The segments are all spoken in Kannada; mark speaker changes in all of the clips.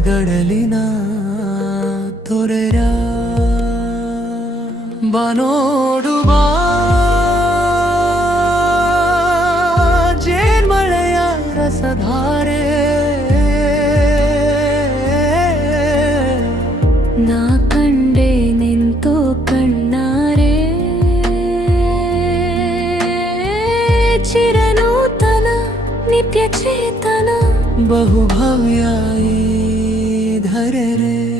Speaker 1: ಹಾಲ್ಗಡಲಿನ ತೊರೆಯ? ಬನೋಡು ಬಾ ಜೇನ್ಮಳೆಯ ರಸಧಾರೆ.
Speaker 2: ನಾ ಕಂಡೆ ನಿಂತೋ ಕಣ್ಣಾರೆ. ಚಿರನೂತನ ನಿತ್ಯ ಚೇತನ
Speaker 1: ಬಹುಭವ್ಯ ಈ ಧರೆರೆ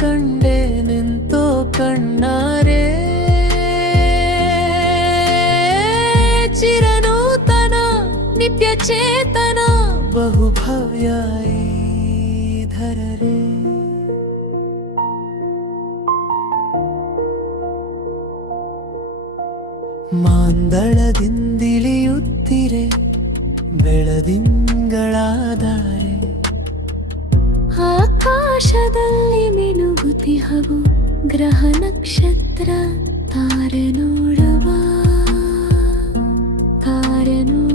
Speaker 1: ಕಂಡೆ ನಿಂತೋ ಕಣ್ಣಾರೆ.
Speaker 2: ಚಿರನೂತನ ನಿತ್ಯ ಚೇತನ
Speaker 1: ಬಹುಭವ್ಯ ಈ ಧರರೆ ಮಾಂದಳದಿಂದಿಳಿಯುತ್ತಿರೆ ಬೆಳದಿಂಗಳಾದಾರೆ
Speaker 2: ಆಕಾಶದಲ್ಲಿ ಮಿನುಗುತಿಹವು ಗ್ರಹ ನಕ್ಷತ್ರ ತಾರೆ ನೋಡುವ ತಾರೆ ನೋಡುವ